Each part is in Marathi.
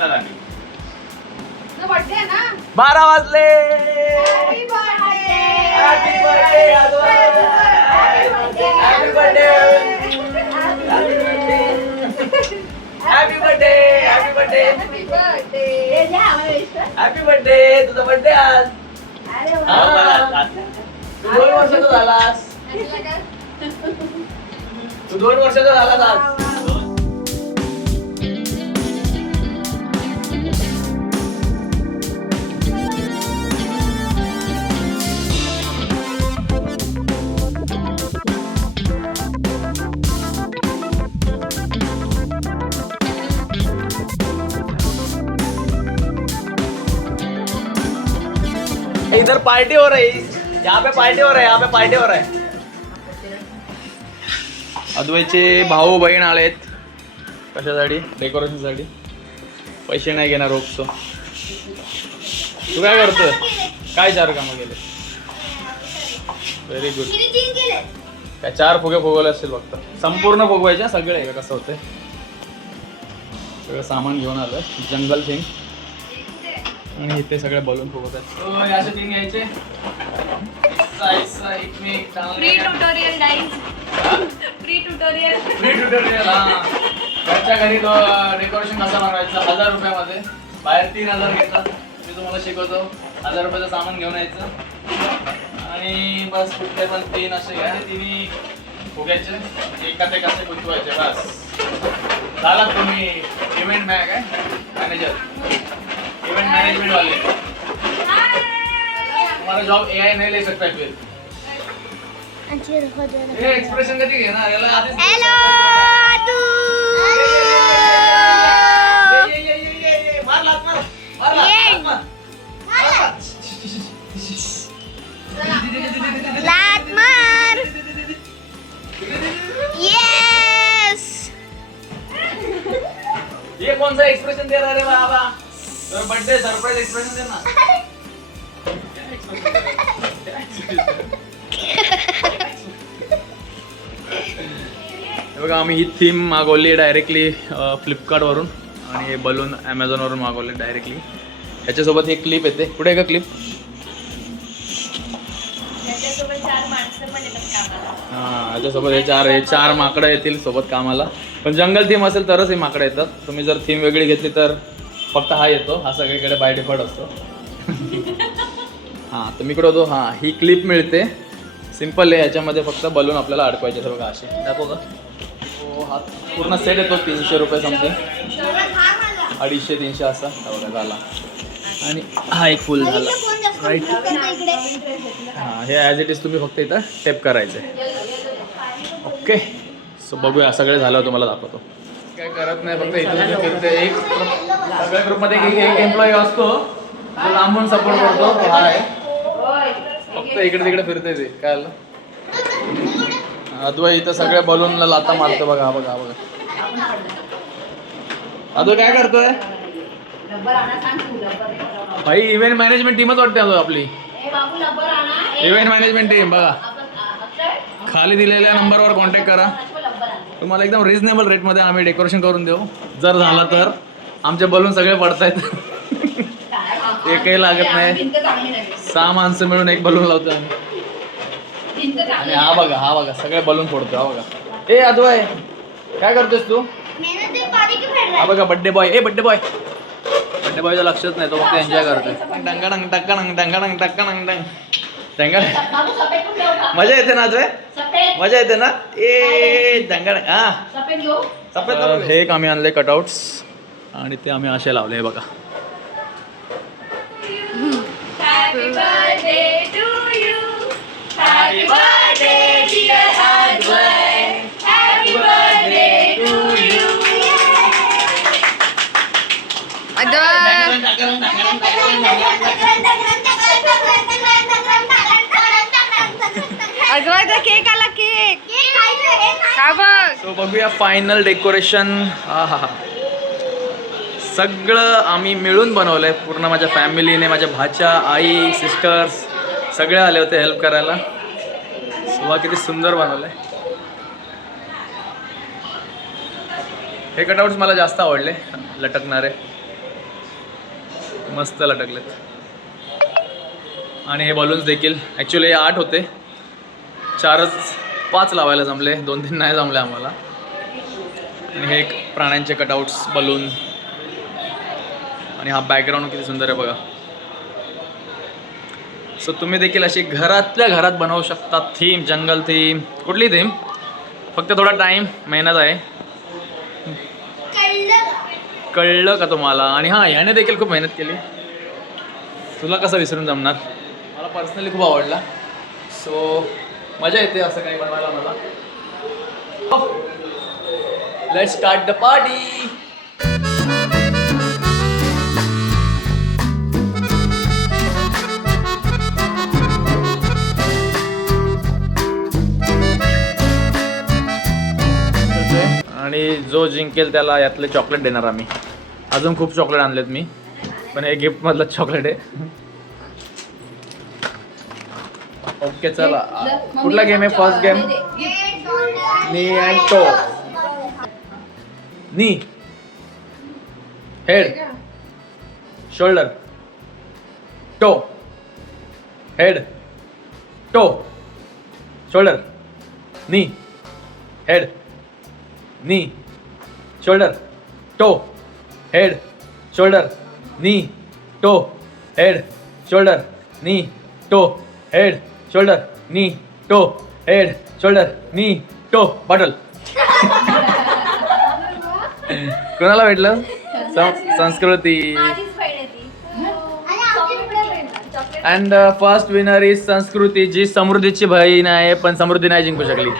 लग्नासाठी. बर्थडे आहे ना. 12 वाजले. Happy birthday. हॅपी बर्थडे आजोबा. Happy birthday. Happy birthday. Happy birthday. Happy birthday. Happy birthday. तुझा बर्थडे आज. अरे हा, बरं, आज. तू 2 वर्षाचा झालास. तू 2 वर्षाचा झालास आज. इधर पार्टी हो रही है. यहाँ पे पार्टी हो रहा है. यहाँ पे पार्टी हो रहा है. अद्वैतचे भाऊ बहीण आलेत. कशासाठी? डेकोरेशनसाठी. पैसे नाही घेणार रोखतो. तू काय करतोय? काय 4 कामं केले? Very good. काय 4 फुगे फुगवले असतील फक्त. संपूर्ण फुगवायचे सगळे आहे का? कसं होतंय? सगळं सामान घेऊन आलं. जंगल थिंग. आणि इथे सगळे बलून फुगवतात. असे 3 घ्यायचे. Free tutorial guys. Free tutorial. Free tutorial. हा, घरच्या घरी डेकोरेशन कसं बनवायचं 1000 रुपयामध्ये. बाहेर 3000 घेतात. मी तुम्हाला शिकवतो. 1000 रुपयाचं सामान घेऊन यायचं आणि बस कुठले पण 3 असे घ्या. 3 फुग्याचे एकात एक असे गुंतवायचे. बस झाला. तुम्ही इव्हेंट मॅनेजर. इवेंट मैनेजमेंट वाले. हमारा जॉब एआई नहीं ले सकता है फिर. ये एक्सप्रेशन कधी घेणार याला आधीच. हेलो ये मार लात मार. मार लात मार. लात मार. यस. ये कौन सा एक्सप्रेशन दे रहा रे बाबा? तर बर्थडे सरप्राइज एक्सप्रेशन दे ना. बघा आम्ही ही थीम मागवली डायरेक्टली फ्लिपकार्टवरून आणि हे बलून ॲमेझॉनवरून मागवले डायरेक्टली. ह्याच्यासोबत एक क्लिप येते. कुठे आहे का क्लिप? हां, ह्याच्यासोबत हे 4 माकडं येतील सोबत कामाला. पण जंगल थीम असेल तरच हे माकडं येतात. तुम्ही जर थीम वेगळी घेतली तर फक्त हा येतो. हा सगळीकडे बाय डिफॉल्ट असतो. हां, तर मी इकडे होतो. हां, ही क्लिप मिळते. सिम्पल आहे. ह्याच्यामध्ये फक्त बलून आपल्याला अडकवायचे. बघा असे दाखव का. हो, हा पूर्ण सेट येतो 300 रुपये समथिंग. 250-300 असा. बघा झाला. आणि हा एक फुल झाला. राईट. हां, हे ॲज इट इज तुम्ही फक्त इथं टेप करायचं. ओके. सो बघूया. सगळे झालं तुम्हाला दाखवतो. काय करत नाही. फक्त इथं फिरते. एक सगळ्या ग्रुपमध्ये एक एम्प्लॉई असतो जो लांबून सपोर्ट करतो. तो हा आहे. फक्त इकडे तिकडे फिरते ते. काय आलं? अद्वै इथं सगळ्या बलूनला लाता मारतो. बघा हा बघा. अद्वै काय करतोय? भाई इव्हेंट मॅनेजमेंट टीमच वाटते अजून आपली. Event management team. बघा खाली दिलेल्या नंबरवर कॉन्टॅक्ट करा. तुम्हाला एकदम रिजनेबल रेटमध्ये आम्ही डेकोरेशन करून देऊ. जर झाला तर आमचे बलून सगळे पडतायत. एकही लागत नाही. 6 माणसं मिळून एक बलून लावतो आम्ही. आणि हा बघा सगळे बलून फोडतो. हा बघा. ए अद्वय काय करतोस तू? हा बघा बड्डे बॉय. बड्डे बॉयचं लक्षच नाही. तो फक्त एन्जॉय करतोय. टंगडंग टक्कडंग टंगडंग टक्कडंग टंगड. मजा येते ना अद्वय? मजा येते ना? ए टंगडंग. हा सफेद. हे एक आम्ही आणले कटआउट्स आणि ते आम्ही असे लावले. हे बघा. Happy birthday to you. Happy birthday dear Advay. Happy birthday to you. Advait cake आला. केक का बघ. सो बघूया फायनल डेकोरेशन. हा सगळं आम्ही मिळून बनवलं आहे. पूर्ण माझ्या फॅमिलीने, माझ्या भाच्या, आई, सिस्टर्स सगळे आले होते हेल्प करायला. सो किती सुंदर बनवलं आहे. हे कटआउट्स मला जास्त आवडले लटकणारे. मस्त लटकलेत. आणि हे बलून्स देखील ॲक्च्युली 8 होते, 5 लावायला जमले, 2-3 नाही जमले आम्हाला. आणि हे एक प्राण्यांचे कटआउट्स बलून. आणि हा बॅकग्राऊंड किती सुंदर आहे बघा. सो तुम्ही देखील अशी घरातल्या घरात बनवू शकता थीम, जंगल थीम, कुठली थीम, फक्त थोडा टाईम, मेहनत आहे. कळलं का तुम्हाला? आणि हां, ह्याने देखील खूप मेहनत केली. तुला कसं विसरून जमणार? मला पर्सनली खूप आवडला. सो मजा येते असं काही बनवायला मला. Let's start the party. आणि जो जिंकेल त्याला यातले चॉकलेट देणार आम्ही. अजून खूप चॉकलेट आणलेत मी, पण हे गिफ्टमधलं चॉकलेट आहे. ओके चला, कुठला गेम आहे? फर्स्ट गेम नी अँड टो. नी, हेड, शोल्डर, टो, हेड, टो, शोल्डर, नी, हेड, नी, शोल्डर, टो, हेड, शोल्डर, नी, टो, हेड, शोल्डर, नी, टो, हेड, शोल्डर, नी, टो, हेड, शोल्डर, नी, टो. बॉटल. कोणाला भेटलं? संस्कृती. अँड फर्स्ट विनर इज संस्कृती, जी समृद्धीची बहीण आहे, पण समृद्धी नाही जिंकू शकली.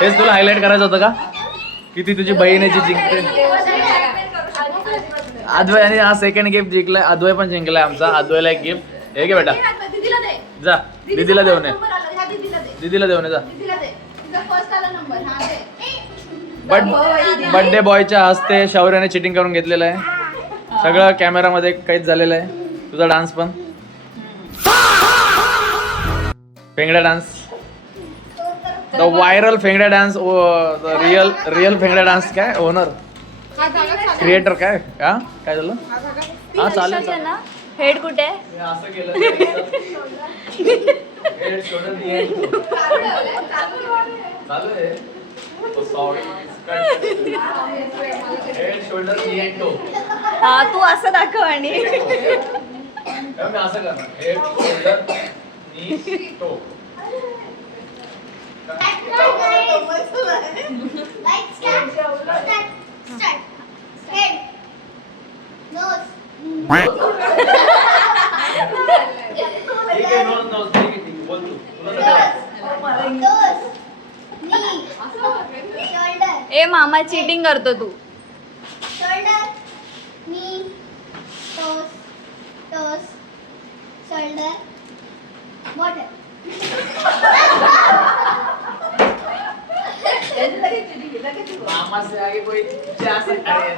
हेच तुला हायलाईट करायचं होतं का? किती तुझी बहीण आहे जी जिंकते. अद्वय आणि हा सेकंड गिफ्ट जिंकलाय. अद्वय पण जिंकलाय आमचा. अद्वयला एक गिफ्ट. हे घे बेटा, जा दीदीला देऊन ये. दीदीला देऊन ये जा. बर्थडे बॉयच्या हस्ते शौर्याने चिटिंग करून घेतलेलं आहे. सगळं कॅमेरामध्ये कैद झालेलं आहे. तुझा डान्स पण, फेंगड्या डान्स, द व्हायरल फेंगड्या डान्स, रिअल फेंगड्या डान्स. काय ओनर, क्रिएटर, काय काय झालं? हा चालेल. हेड कुठे आहे? असं केलं चालू आहे. हेड, शोल्डर, नी अँड टो. हा, तू असं दाखव. आणि मी असं करणार. हेड, शोल्डर, नी, टो. ठीक आहे, नोज नोज. ठीक आहे, बोल तू. ए मामा, चीटिंग करतो तू. शोल्डर, नी, टोस, टोस, शोल्डर, बॉटल. मामा से आगे कोई जा सकता है.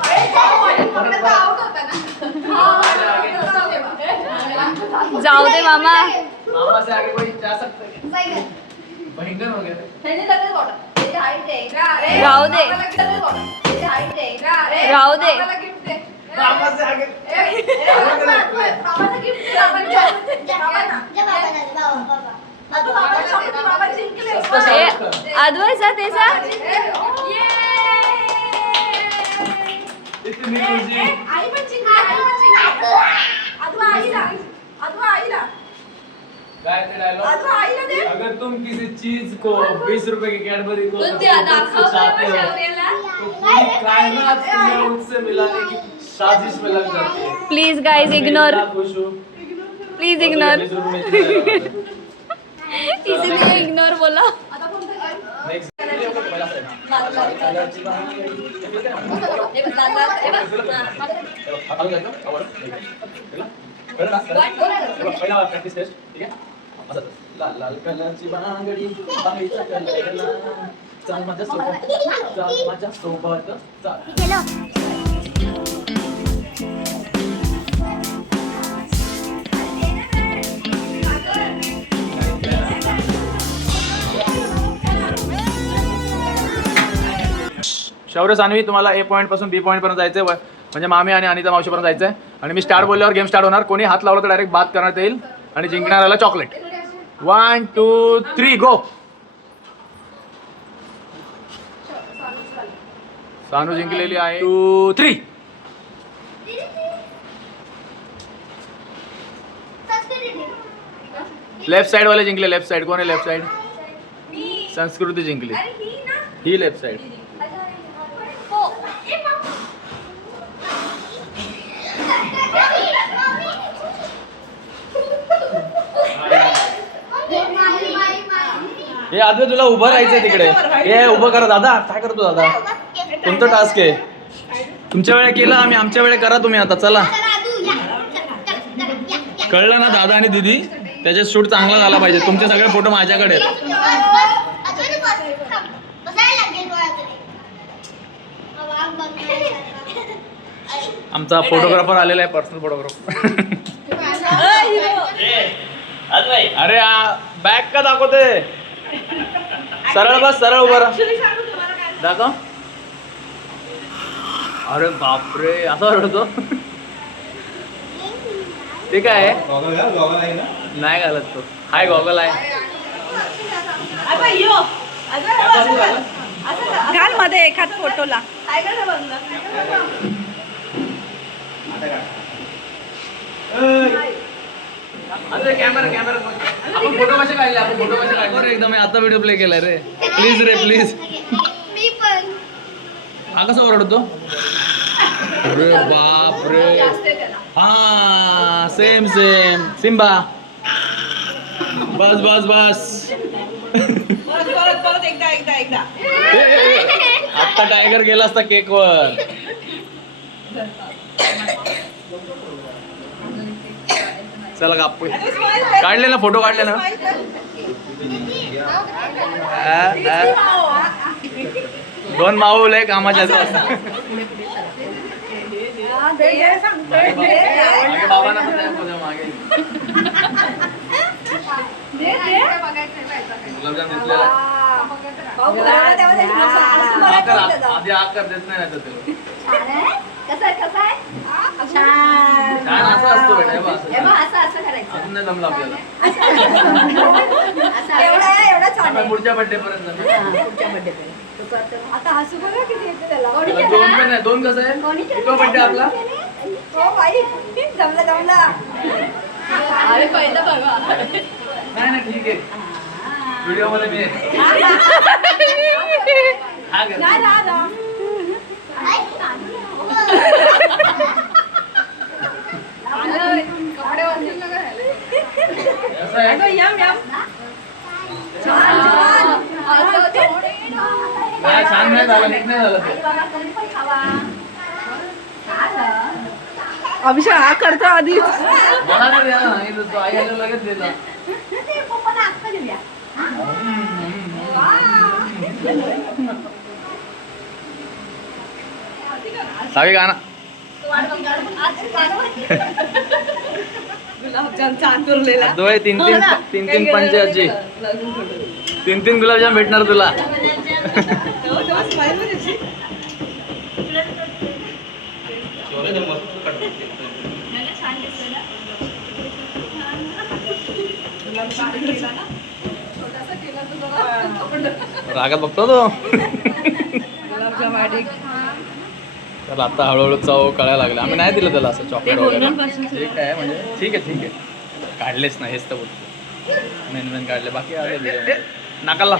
जाऊ दे मामा. मामा से आगे कोई जा सकता है. बैगन. भयंकर हो गया. राहू दे, राहू दे. मामा से आगे. ए अद्वय जा, ते जा. इतनी खुशी. काय ते डायलॉग? अगर तुम किसी चीज को 20 रुपए की कैडबरी को चाहते हो तो पूरी कायनात तुम्हें उससे मिलाने की साजिश में लग जाती है. प्लीज गाइज इग्नोर, मैं खुश हूँ. Please ignore. 20 रुपए में चला जाता है. इसीलिए इग्नोर बोला. Next. पहिला प्रॅक्टिस टेस्ट. ठीक आहे. असं लाल लाल कलरची बांगडी, बांगडीचा कलर लाल. चल माझ्यासोबत, चल माझ्यासोबत, चल. शौर्य, सानवी, तुम्हाला ए पॉईंट पासून बी पॉईंट पर्यंत जायचंय. म्हणजे मामी आणि अनिता मावशीपर्यंत जायचं आहे. आणि मी स्टार्ट बोलल्यावर गेम स्टार्ट होणार. कोणी हात लावला तर डायरेक्ट बात करण्यात येईल आणि जिंकणाऱ्याला चॉकलेट. 1 2 3 गो. सानू जिंकलेली आहे. 2 3. लेफ्ट साइड वाले जिंकले. लेफ्ट साइड कोण आहे? लेफ्ट साइड संस्कृती जिंकली. ही लेफ्ट साइड. हे आधी तुला उभं राहायचंय तिकडे. हे उभं करा दादा. काय करतो दादा? कोणतं टास्क आहे? तुमच्या वेळे केलं आम्ही, आमच्या वेळे करा तुम्ही आता. चला कळलं ना दादा आणि दीदी? त्याच्यात शूट चांगला झाला पाहिजे. तुमचे सगळे फोटो माझ्याकडे आहेत. आमचा फोटोग्राफर आलेला आहे. Personal photographer. अरे बॅग का दाखवते? सरळ बस. सरळ उभं राहा. दाखव. अरे बापरे असं ओरडतो. ते काय आहे? नाही घालत तो. हाय गॉगल आहे. घाल मध्ये एखाद फोटोला. कॅमेरा आपण फोटो कसे काढले? आपण फोटो कसे काढले? एकदम आता व्हिडिओ प्ले केलाय रे. Please ray please. हा कसा ओरडतो? अरे बाप रे. हा सेम सेम सिम्बा. बस बस बस. आता टायगर गेला असता केक वर. चला कापू. काढले ना फोटो? काढले ना? दोन माऊल आहे कामाच्या. बाबांना मागे गुलाबजाम घेतलेला. आधी आकार देत नाही आता ते. छान असं असतो बेटा. अजून नाही जमलं आपल्याला. पुढच्या बर्थडे पर्यंत. आता हसू बघा किती येते त्याला. दोन पण आहे. दोन कसं आहे? किती बर्थडे आपला? हो बाई जमला जमला. अरे पहिलं बघा. नाही नाही ठीक आहे. व्हिडिओ मध्ये मी छान नाही झालं. नीट नाही झालं ते. अभिषेक हा करतो आधी. मला नाही द्या ना. तो आई आल्यावर लगेच दिला. सावी गाणं. गुलाबजाम चातुरलेला. तीन तीन पंचायतची 3 गुलाबजाम भेटणार तुला. रागात बघतो तो. तर आता हळूहळू चव कळायला लागला. आम्ही नाही दिलं त्याला असं चॉकलेट वगैरे. ठीक आहे म्हणजे ठीक आहे. काढलेच नाही हेच तर बोलतो. मेन काढले. बाकी आले नाकाला.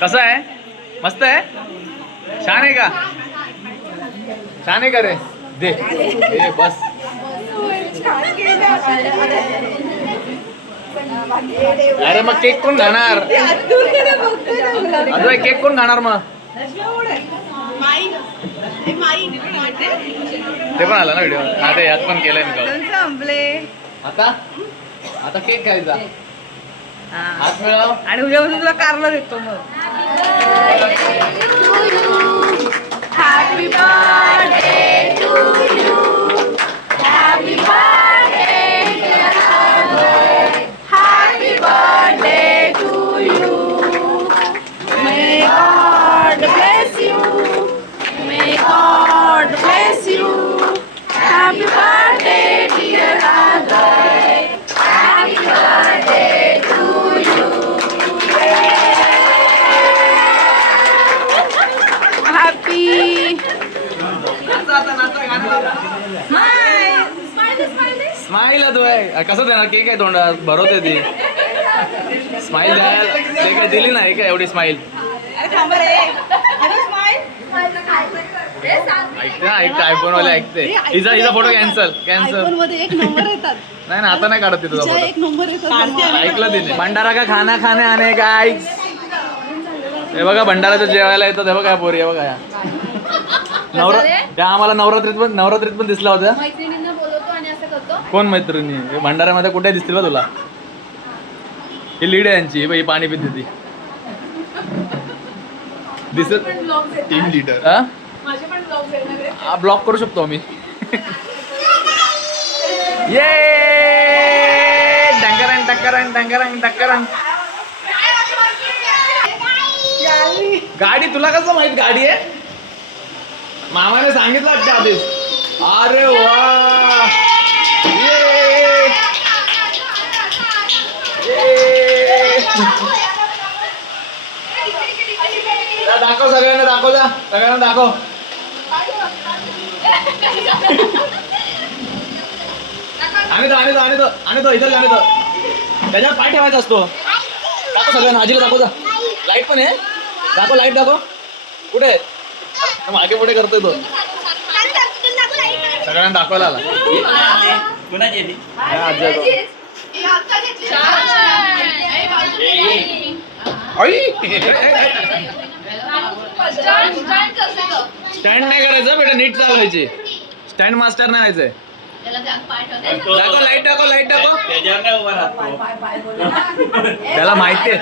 कसं आहे? मस्त आहे. छान आहे का? छान आहे का रे? दे बस. अरे मग केक कोण खाणार? अरे केक कोण खाणार मग? ते पण आलं ना व्हिडिओ. हा ते यात पण केलंय मी. संपले. आता केक खायचा. हात मिळव. आणि उद्यापासून तुला कारला देतो मग. Happy birthday to you. Happy birthday दिला तू आहे कसं देणार केक आहे तोंडात भरवते ती स्माइल द्यायला ते काय दिली नाही काय एवढी स्माइल ऐकते आयफोन वाले ऐकते हिचा फोटो कॅन्सल मध्ये एक नंबर येतात नाही ना आता नाही काढत ती तुझा तिच्या फोटो एक नंबर येतात ऐकलं तिने भंडारा का खाना खाणे आणे काय हे बघा भंडाराचं जेवायला येतात हे बघा या पोरी हे बघा या त्या आम्हाला नवरात्रीत पण दिसला होता मैत्रिणींना बोलवतो आणि असं करतो कोण मैत्रिणी हे भंडाऱ्यामध्ये कुठे दिसतील बा तुला ही लीड आहे यांची ही पाणी पिते ती दिसत टीम लीडर हा ब्लॉक करू शकतो आम्ही ये डंकरंग टक्करंग डंकरंग टक्करंग गाडी तुला कसं माहित गाडी आहे मामाने सांगितलं वाटतं आधीच अरे वा दाखव सगळ्यांना दाखव जा सगळ्यांना दाखव आणि तो इथं आणि तो त्याच्यावर पाय ठेवायचा असतो दाखव सगळ्यांना आजीला दाखव जा लाईट पण आहे दाखव लाईट दाखव कुठे आहे? मागे पुढे करतोय तो सगळ्यांना दाखवायला आला स्टँड नाही करायचं बेटा नीट चालवायचे स्टँड मास्टर नाही व्हायचंय दाखव लाईट दाखव त्याला माहिती आहे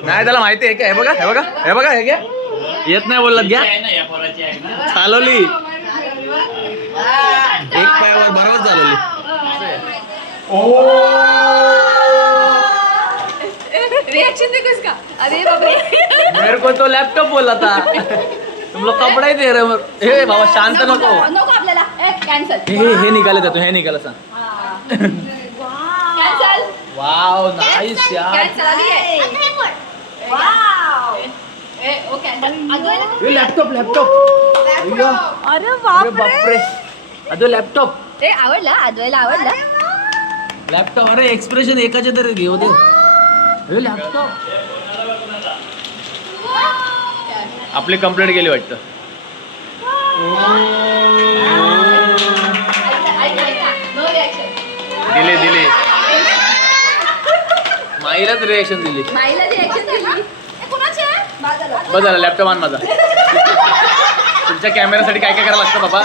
नाही त्याला माहिती आहे का हे बघा हे घ्या येत नाही बोललात घ्या चालवली एक पायावर बरोबर चालवली रिएक्शन देखो इसका अरे बापरे मेरे को तो लॅपटॉप बोला था तुम लोग कपड़ा ही दे रहे हो हे बाबा शांत नको नको आपल्याला कॅन्सल हे निघाले जातो हे निघाला सांग कॅन्सल वाव नाईस यार कॅन्सल आली आहे वाव ओके हे लॅपटॉप अरे बापरे अजून लॅपटॉप ते आवडला अद्वैला आवडला लॅपटॉप अरे एक्सप्रेशन एकाचे तरी घेऊ दे हे लॅपटॉप आपली कंप्लेंट केली वाटतं दिले माईलाच रिएक्शन दिली बस झालं लॅपटॉप आण माझा तुमच्या कॅमेरासाठी काय काय करावं लागतं बाबा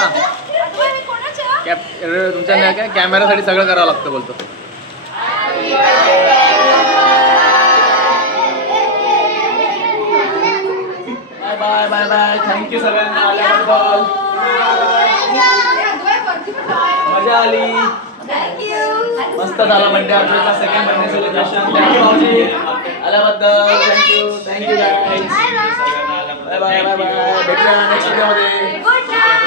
तुमच्या नाही काय कॅमेरासाठी सगळं करावं लागतं बोलतो बाय बाय बाय थँक्यू सगळ्यांना आल्याबद्दल मजा आली मस्त झाला बर्थडे आपल्याचा सेकंड बर्थडे सेलिब्रेशन थँक्यू भाऊजी आल्याबद्दल थँक्यू गाईज बाय बाय भेटूया नेक्स्ट व्हिडिओ मध्ये